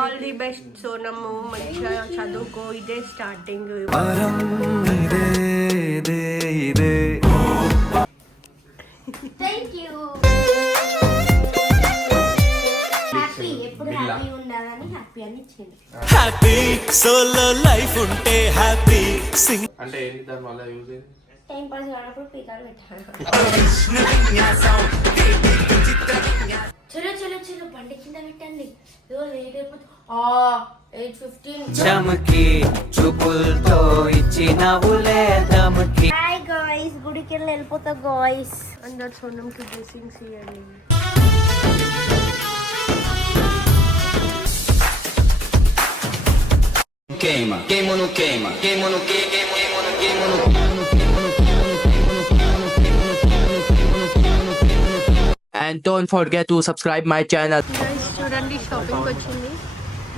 All the best సోనము, మంచిగా చదువుకో, ఇదే స్టార్టింగ్. Thank you. హ్యాపీ ఎప్పుడు హ్యాపీ ఉండాలని హ్యాపీ అని ఇచ్చింది. హ్యాపీ సోలో లైఫ్ ఉంటే హ్యాపీ సింగ్ అంటే ఏంటి దాని వల్ల యూజ్ ఏంటి? టైం పాస్ కానప్పుడు పీకాలు పెట్టాను. చలో చలో చలో బండి కింద పెట్టండి. లేట్ అయిపోతుంది. 8:15. చమకి చూపులతో ఇచ్చినవులే దమకి. హాయ్ గాయ్స్, గుడికి వెళ్ళిపోతా గాయ్స్. అందరు సోనంకి బ్లెస్సింగ్స్ ఇవ్వండి. Queima, queima no queima, queima no queima, queima no queima no and don't forget to subscribe my channel. Guys చూడండి, షాపింగ్కి వచ్చింది,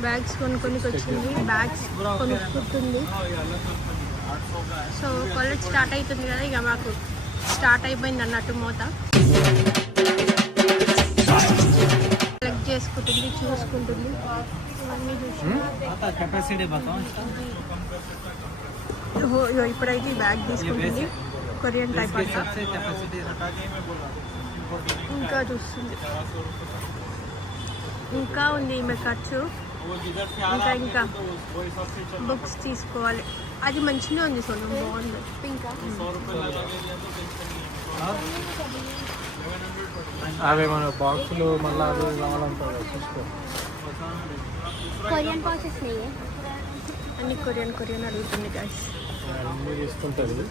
బ్యాగ్స్ కొనుక్కొనికి వచ్చింది, బ్యాగ్స్ కొనుక్కుంటుంది. సో కాలేజ్ స్టార్ట్ అవుతుంది కదా, ఇక మాకు స్టార్ట్ అయిపోయింది అన్నట్టు మోత. సెలెక్ట్ చేసుకుంటుంది, చూసుకుంటుంది, ఇవన్నీ చూసి ఇప్పుడైతే ఈ బ్యాగ్ తీసుకుంటుంది. కొరియన్ టైప్ అంట. ఇంకా చూస్తుంది, ఇంకా ఉంది ఈమె ఖర్చు. ఇంకా బుక్స్ తీసుకోవాలి. అది మంచిగా ఉంది సోనం, బాగుంది. ఇంకా అవి మన బాక్సులు మళ్ళీ అది కావాలంటారు చూసుకో. కొరియన్ ప్రాసెస్ అన్ని కొరియన్ అడుగుతుంది గైస్. అన్నీ తీసుకుంటుంది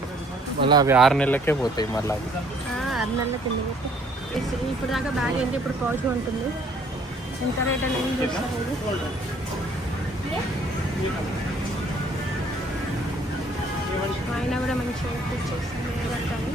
మళ్ళీ అవి 6 నెలలకే పోతాయి. మళ్ళీ అవి 6 నెలల కింద ఇప్పుడు దాకా బ్యాగ్ ఏంటి, ఇప్పుడు పౌచ్ ఉంటుంది. ఎంత రేట్ అని ఏం చూస్తారు. ఆయన కూడా మంచిగా చేస్తుంది ఏదంటాను.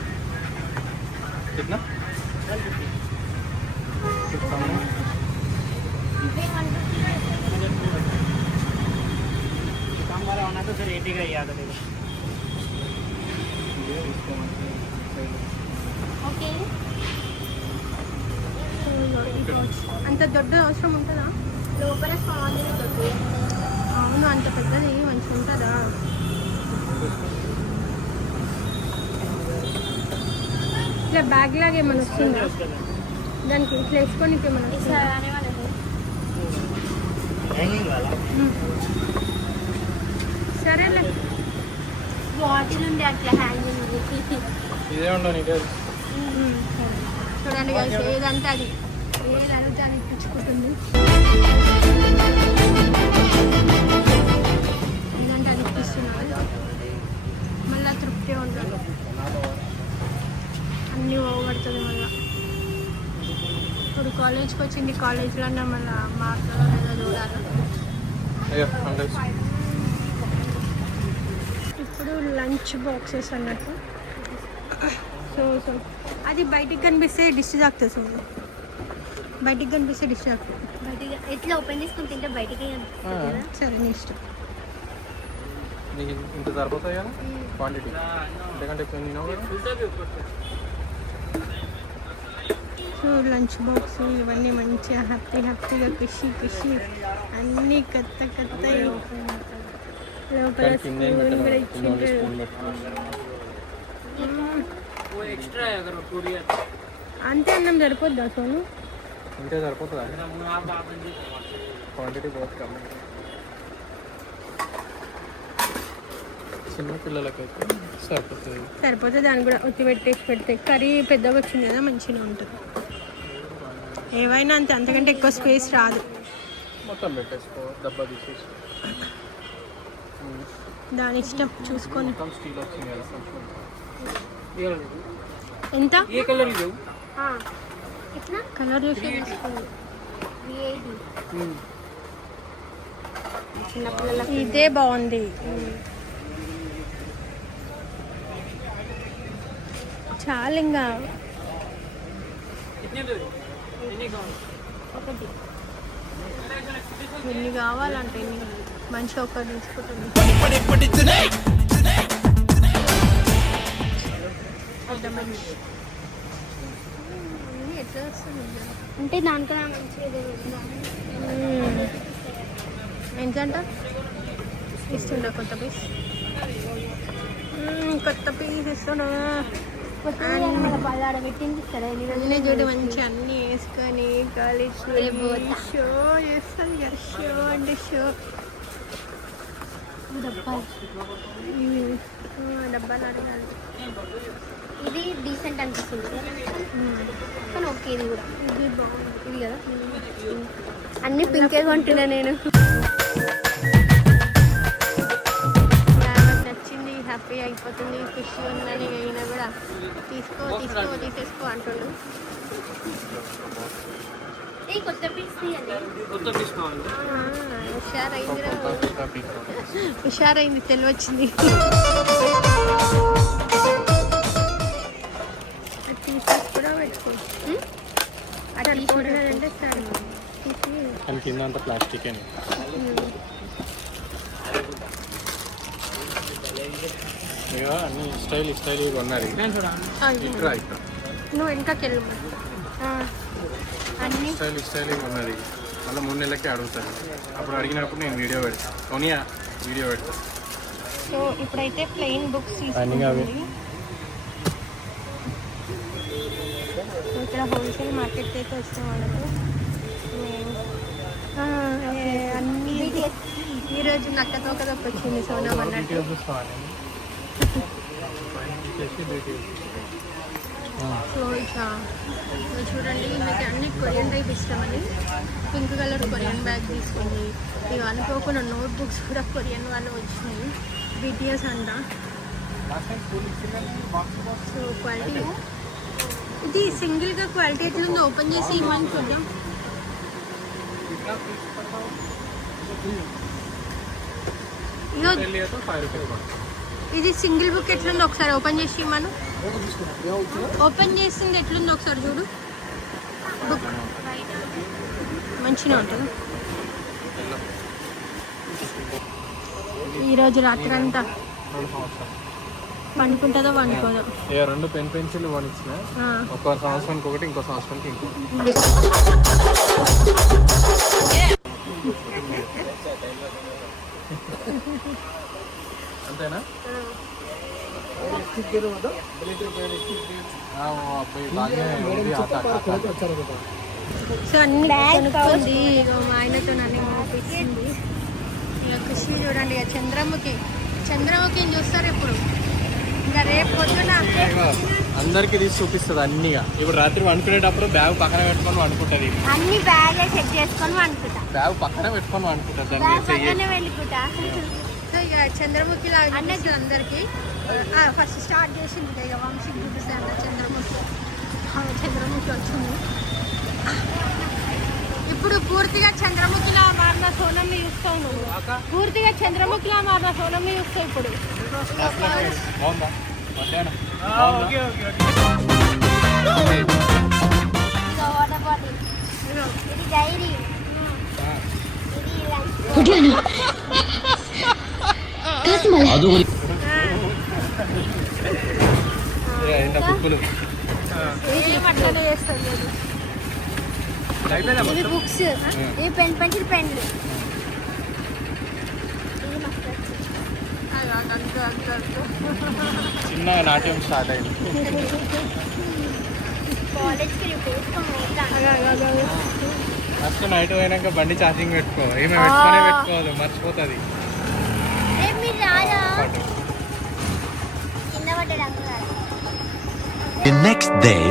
ఓకే. అంత దొడ్డ అవసరం ఉంటుందా? లోపల స్పాంజ్ ఉంటుంది. అవును, అంత పెద్దది మంచిగా ఉంటుందా? ఇట్లా బ్యాగ్ లాగా ఏమైనా వస్తుందా దానికి? ఇట్లా వేసుకొని ఏమైనా వస్తుందా? సరేలే. బాటిల్ ఉంది అట్లా హ్యాంగింగ్. ఇదే ఉండవు ఇదే. చూడండి కలిసి ఏదంటే అది, ఏది అడిగితే అది ఇప్పించుకుంటుంది. ఏదంటే అది ఇప్పిస్తున్నారు. మళ్ళీ తృప్తి ఉంటుంది, అన్నీ పోగొడుతుంది. మళ్ళీ ఇప్పుడు కాలేజ్కి వచ్చింది, కాలేజ్లో మళ్ళీ మార్కులు లేదా చూడాలి. ఇప్పుడు లంచ్ బాక్సెస్ అన్నట్టు. సో అది బయటికి కనిపిస్తే డిష్ తాకుతుంది. సో బయటికి కనిపిస్తే డిష్ తాకుతుంది. బయటికి ఎట్లా ఓపెన్ చేసుకుని తింటే బయటికి సరే, నీ ఇష్టం. ఇంత సరిపోతాయి కదా క్వాంటిటీ, ఎందుకంటే సో లంచ్ బాక్స్ ఇవన్నీ మంచిగా హ్యాపీగా ఖుషి అన్నీ కొత్త లోపల స్పూన్ కూడా ఇచ్చిండ్రు. అంతే అన్నం సరిపోద్దా సోను? ఇంతే సరిపోతుందా క్వాంటిటీ? చిన్న పిల్లలకైతే సరిపోతుంది. దాన్ని కూడా ఒత్తి పెట్టేసి పెడితే కర్రీ పెద్దగా వచ్చింది కదా, మంచిగా ఉంటుంది. ఏవైనా అంతే, అంతకంటే ఎక్కువ స్పేస్ రాదు. మొత్తం పెట్టేసుకో, డబ్బా తీసేసి దాని ఇష్టం చూసుకొని. స్టీల్ వచ్చింది కదా. ఎంత ఏ కలర్ ఇది? కలర్ చూసి తీసుకోండి. ఇదే బాగుంది. చాలా ఇంకా ఎన్ని కావాలంటే మంచి ఒకటి తీసుకుంటుంది. అంటే దానికన్నా మంచిగా ఎంతంట ఇస్తుండ కొత్త పీస్ కొత్త పీస్ ఇస్తున్నా అన్నీ చూడు మంచి అన్నీ వేసుకొని కాలేజ్ షో చేస్తాను కదా షో అంటే షో డబ్బాలు అడగాలి ఇది డీసెంట్ అనిపిస్తుంది కానీ ఓకే ఇది కూడా ఇది బాగుంది ఇది కదా అన్ని పింకే కొంటున్నా నేను నాకు నచ్చింది హ్యాపీ అయిపోతుంది ఖుషి ఉందని అయినా కూడా తీసేసుకో అంటుండు ఈ కొత్త పీస్ హుషారైంది తెలివచ్చింది టీషర్ట్స్ కూడా పెట్టుకో అట్లా చూడాలంటే కానీ కింద అంతా ప్లాస్టిక్ అని ఇక అన్ని స్టైల్ కొన్నది ఇక్కడ నువ్వు వెనకకెళ్ళు అన్నీ స్టైల్ కొన్నది మళ్ళీ 3 నెలలకే అడుగుతాను అప్పుడు అడిగినప్పుడు నేను వీడియో పెడతాను కొనియా వీడియో పెడతాను సో ఇప్పుడైతే ప్లెయిన్ బుక్స్ అన్నీ అవి. తీసుకుంటుంది ఇక్కడ హోల్సేల్ మార్కెట్ అయితే వచ్చిన వాళ్ళకు అన్నీ ఈరోజు నక్కతో వచ్చింది సోనం అన్నట్టు సో ఇక చూడండి మీకు అన్ని కొరియన్ టైప్ ఇష్టమని పింక్ కలర్ కొరియన్ బ్యాగ్ తీసుకుంది ఇక అనుకోకుండా నోట్ బుక్స్ కూడా కొరియన్ వాళ్ళు వచ్చినాయి BTS అంట సో క్వాలిటీ ఇది సింగిల్గా క్వాలిటీ ఎట్లుందో ఓపెన్ చేసి ఇవ్వమని చూద్దాం ఇది సింగిల్ బుక్ ఎట్లుందో ఒకసారి ఓపెన్ చేసి ఇవ్వమను ఓపెన్ చేసింది ఎట్లుందో ఒకసారి చూడు బుక్ మంచిగా ఉంటుంది ఈరోజు రాత్రి అంతా పండుకుంటుందో వండుకోదో 2 పెన్సిల్ కొనిచ్చిన ఒక సంవత్సరానికి ఒకటి ఇంకో సంవత్సరానికి ఇంకో అంతేనా సో అన్ని కొనుక్కుంది మా ఆయనతో నన్ను పంపించింది ఇక ఖుషి చూడండి ఇక చంద్రముఖిని చూస్తారు ఇప్పుడు ఇంకా రేపు పొద్దున అందరికి తీసి చూపిస్తుంది అన్నిగా ఇప్పుడు రాత్రి వండుకునేటప్పుడు బ్యాగ్ పక్కన పెట్టుకొని వండుకుంటది అన్ని బ్యాగ్ సెట్ చేసుకొని వండుకుంటా బ్యాగ్ పక్కన పెట్టుకొని వండుకుంటది వెళ్ళుకుంటా సో ఇక చంద్రముఖి లాగా అన్నది అందరికి ఫస్ట్ స్టార్ట్ చేసింది ఇక వంశీకి చూపిస్తాను చంద్రముఖి వచ్చింది ఇప్పుడు పూర్తిగా చంద్రముఖిలా మారిన సోనమ్ని చూస్తావు నువ్వు పూర్తిగా చంద్రముఖిలా మారిన సోనమ్ని చూస్తావు ఇప్పుడు బాగుందా మధ్యాహ్నం వాటర్ బాటిల్ ఇది డైరీ బుక్కులు అట్లనే చేస్తుంది ఇవి బుక్స్ ఇవి పెన్సిల్ పెన్లు చిన్నగా నాట్యం స్టార్ట్ అయింది కాలేజ్కి ఫస్ట్ నైట్ పోయినాక బండి ఛార్జింగ్ పెట్టుకో ఏమో పెట్టుకునే పెట్టుకోవాలి మర్చిపోతుంది మీరు రాదా కింద పడ్డాడు The next day.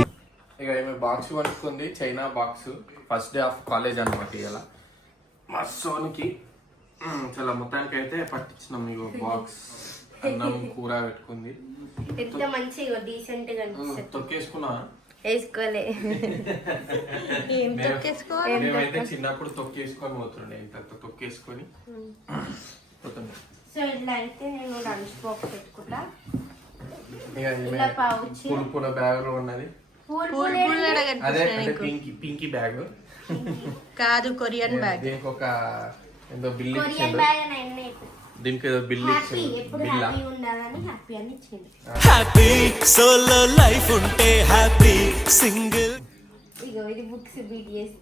ఇక ఏమి బాక్స్ కొనుక్కుంది China box first day of college అనమాట ఇలా మా సోనికి చాలా మొత్తానికి అయితే పట్టించినాం మీకు బాక్స్ అన్నం కూర పెట్టుకుంది ఎంత మంచిగా డీసెంట్ గా తొక్కేసుకున్నా వేసుకోలే ఏం తొక్కేసుకోవాలి మేమైతే చిన్నప్పుడు తొక్కేసుకొని పోతుండే ఇంత తొక్కేసుకొని పోతుండే సో ఇట్లా అయితే నేను లంచ్ బాక్స్ పెట్టుకుంటా ఇక ఇలా పౌచ్ పూల బ్యాగ్ లో ఉన్నది అదే అంటే పింకీ బ్యాగ్ కాదు కొరియన్ బ్యాగ్ దీనికి ఒక ఏదో బిల్ కొరియన్ ఇచ్చిండు బ్యాగ్ అని అన్నీ దీనికి ఏదో బిల్ హ్యాపీ ఇచ్చిండు ఎప్పుడు బిల్లా హ్యాపీ ఉండాలని హ్యాపీ అని ఇచ్చింది Happy solo life unte happy single. ఇగో ఇది బుక్స్ BTS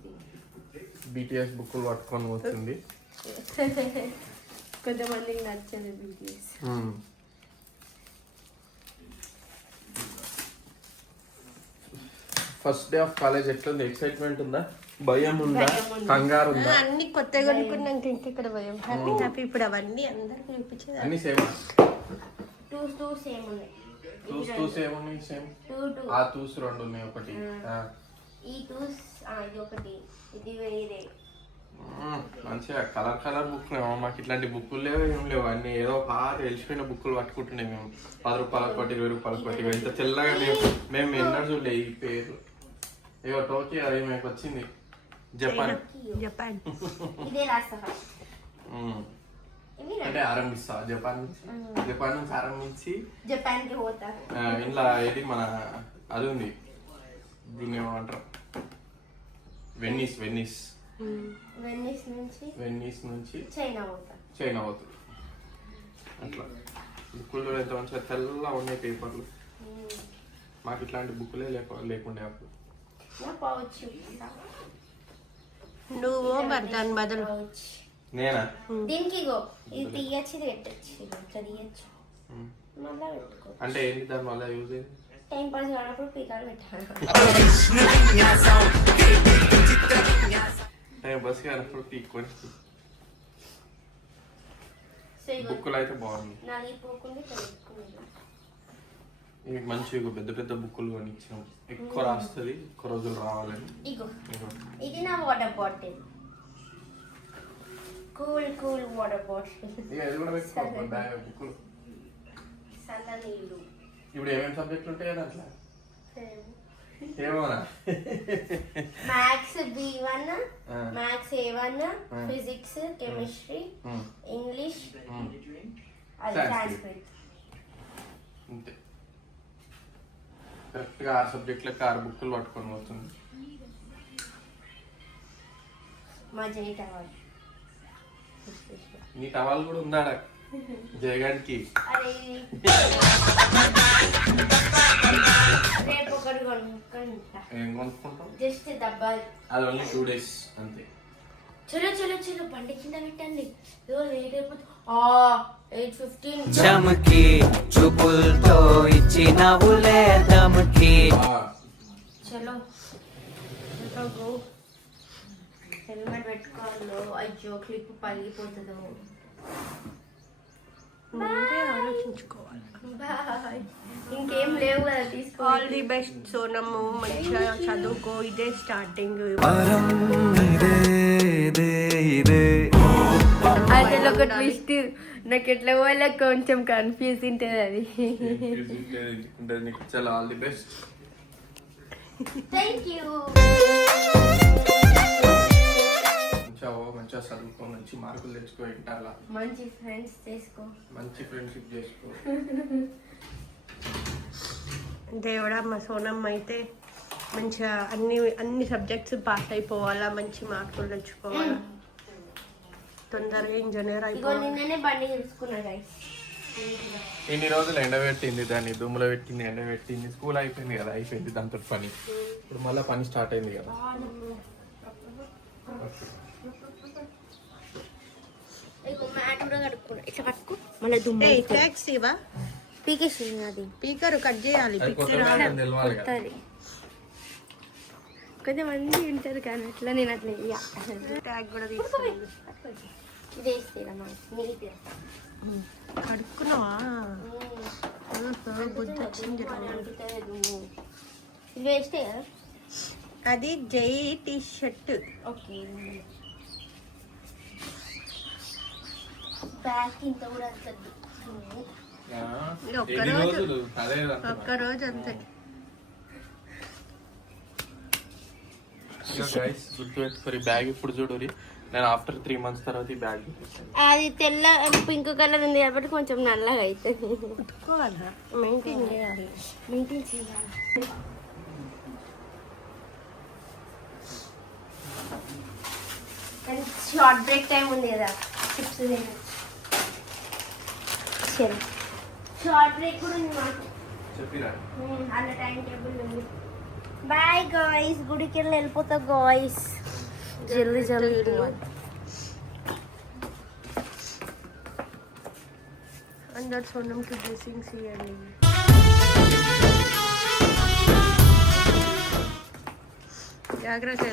BTS బుక్కులు పట్టుకొని పోతుంది కొంతమందికి నచ్చదు BTS. First day of college ఎట్లుంది? ఎక్సైట్మెంట్ ఉందా, భయం ఉందా, కంగారు ఉందా? అన్ని కొత్తగా కొనుక్కున్నాక ఇంకెక్కడ భయం. Happy happy. ఇప్పుడు అవన్నీ అందరికి చూపించేది. అన్ని సేమ్. టూ సేమ్ ఉన్నాయి. టూ సేమ్ ఉన్నాయి. సేమ్ ఆ టూస్ రెండు ఉన్నాయి. ఒకటి ఈ టూస్ ఇది ఒకటి, ఇది వేరే. మంచిగా కలర్ కలర్ బుక్ మాకు ఇట్లాంటి బుక్కులు లేవు, ఏం లేవు. అన్ని ఏదో పాత తెలిసిపోయిన బుక్కులు పట్టుకుంటుండే మేము. 10 రూపాయలకు ఒకటి, 20 రూపాయలకు ఒకటి. ఎంత తెల్లగా మేము ఎన్నడూ చూడలే ఈ పేరు. ఏదో టోకియో అది మాకు వచ్చింది. జపాన్ ఇదే రాస్తా అంటే ఆరంభిస్తా. జపాన్ నుంచి ఆరంభించి జపాన్ కి పోతా. ఇంట్లో ఏది మన అది ఉంది, దీన్ని ఏమంటారు, వెన్నీస్ నుంచి చైనా పోతుంది. అట్లా బుక్కులు కూడా ఎంత మంచిగా తెల్లగా ఉన్నాయి పేపర్లు. మాకు ఇట్లాంటి బుక్కులే లేకుండే అప్పుడు. నువ్వు మరి దాని బదులు నేనా? దీనికి ఇది తీయచ్చు, ఇది పెట్టచ్చు, ఇట్లా తీయచ్చు, మళ్ళా పెట్టుకో. అంటే ఏంటి దాని వల్ల యూజ్ అయింది? టైం పాస్ కానప్పుడు పీకాలు పెట్టాలి. టైం పాస్ కానప్పుడు పీక్కొని. బుక్కులు అయితే బాగుంది. ఇవి మంచిగా పెద్ద పెద్ద బుక్కులు కొనిచ్చాం. ఎక్కువ రాస్తుంది, ఎక్కువ రోజులు రావాలని. ఇది నా water bottle, cool water bottle. సన్న నీళ్ళు. ఇప్పుడు ఏమేమి సబ్జెక్టులు ఉంటాయి దాంట్లో? ఏమోనా? Maths B1, maths A1, physics, chemistry, English, అది సాంస్క్రిట్. అంతే. కరెక్ట్గా 6 సబ్జెక్టులకు 6 బుక్కులు పట్టుకొని పోతుంది. మా జై టవల్. నీ టవాల్ కూడా ఉందా జయగానికి? రేపు ఒకటి కొనుక్కుంటా. ఏం కొనుక్కుంటాం? జస్ట్ డబ్బా. అది ఓన్లీ 2 days అంతే. చలో బండి కింద పెట్టండి. లేట్ అయిపోతుంది. 8:15. చమకి చూపులతో ఇచ్చినవులే దమకి. చలో హెల్మెట్ పెట్టుకోవాలో. అయ్యో క్లిప్ పగిలిపోతుందో. ఆలోచించుకోవాలి. ఇంకేం లేవు కదా తీసుకో. All the best Sonammu. మంచిగా చదువుకో. ఇదే స్టార్టింగ్. అసలు ఒక ట్విస్ట్ నాకు ఎట్లా పోలే కొంచెం కన్ఫ్యూజ్ ఉంటుంది అది. చాలా all the best. Thank you. మంచిగా చదువుకో, మంచి మార్కులు తెచ్చుకో, ఇంటర్లా మంచి ఫ్రెండ్స్ చేసుకో, మంచి ఫ్రెండ్షిప్ చేసుకో. దేవుడా మా సోనమ్మ అయితే మంచిగా అన్ని సబ్జెక్ట్స్ పాస్ అయిపోవాలా, మంచి మార్కులు తెచ్చుకోవాలా, తొందరగా ఇంజనీర్ అయిపోవాలి. నిన్ననే బండి తెలుసుకున్నా గైస్. ఇన్ని రోజులు ఎండబెట్టింది, దాన్ని దుమ్ములో పెట్టింది, ఎండబెట్టింది. స్కూల్ అయిపోయింది కదా, అయిపోయింది దాంతో పని. ఇప్పుడు మళ్ళీ పని స్టార్ట్ అయింది కదా. స్పీకర్ కట్ చేయాలి. కొంతమంది వింటారు కానీ అట్లా నేను అట్లా ట్యాగ్ కూడా తీసుకోవాలి. కడుక్కున్నావా? బుద్ధి వచ్చింది. అది జై టీ షర్ట్. ఓకే బ్యాక్ ఇంత కూడా ఒక్కరోజు అంతే. గుర్తుపెట్టుకోరి బ్యాగ్ ఇప్పుడు చూడరి. నేను ఆఫ్టర్ 3 months తర్వాత ఈ బ్యాగ్ అది తెల్ల పింక్ కలర్ ఉంది కాబట్టి కొంచెం నల్లగా అవుతుంది. ఉతుక్కోవాలా? మెయింటైన్ చేయాలి. షార్ట్ బ్రేక్ టైం ఉంది కదా, చిప్స్ తినచ్చు. షార్ట్ బ్రేక్ కూడా ఉంది మాకు, చెప్పిరా అన్న టైం టేబుల్ ఉంది. బాయ్ గాయ్స్, గుడికి వెళ్ళిపోతా గాయ్స్. జల్దీ అందరు సోనంకి బ్లెస్సింగ్స్ ఇవ్వండి. జాగ్రత్త.